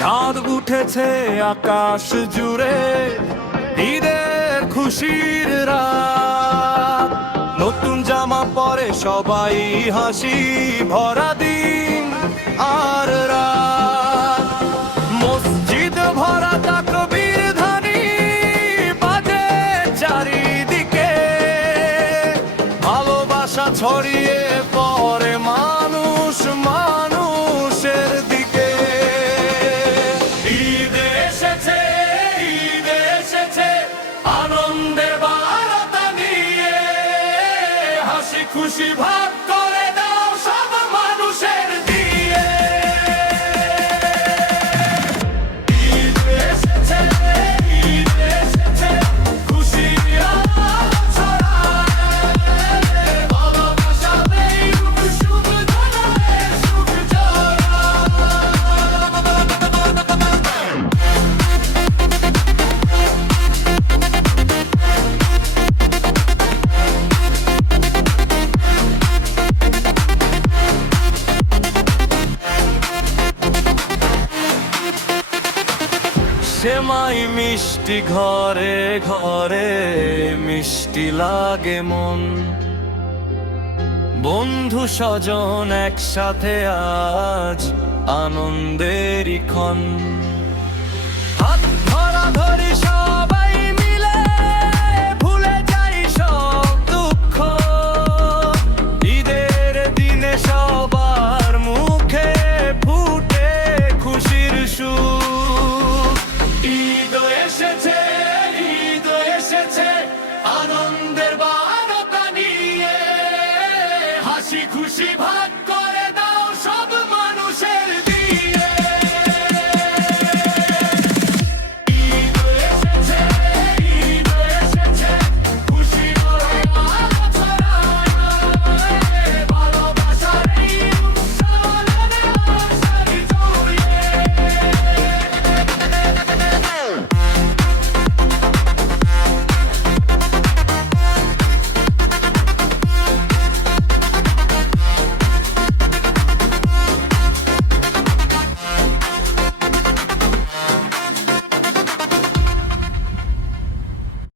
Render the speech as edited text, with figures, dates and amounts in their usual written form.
চাঁদ উঠেছে আকাশ জুড়ে, ঈদের খুশির রাত। নতুন জামা পরে সবাই হাসি ভরা দিন আর রাত। মসজিদ ভরা তাকবীর ধ্বনি বাজে চারিদিকে, ভালোবাসা ছড়িয়ে পড়ে মানুষ মানুষের দিকে। ঈদ এসেছে, ঈদ এসেছে আনন্দের বার্তা নিয়ে, হাসি খুশি ভাগ করে দাও সব মানুষের দিয়ে। ঈদ এসেছে, ঈদ এসেছে খুশি আলো ছড়ায়, ভালোবাসা নেই সুখ জড়ায়, সুখ সেমাই মিষ্টি ঘরে ঘরে মিষ্টি লাগে মন, বন্ধু স্বজন একসাথে আজ আনন্দেরই ক্ষণ। হাত ধরাধরি সবাই মিলে ভুলে যাই সব দুঃখ, ঈদের দিনে সবার মুখে ফুটে খুশির সুর। ঈদ এসেছে, ঈদ এসেছে আনন্দের বার্তা নিয়ে, হাসি খুশি ভাগ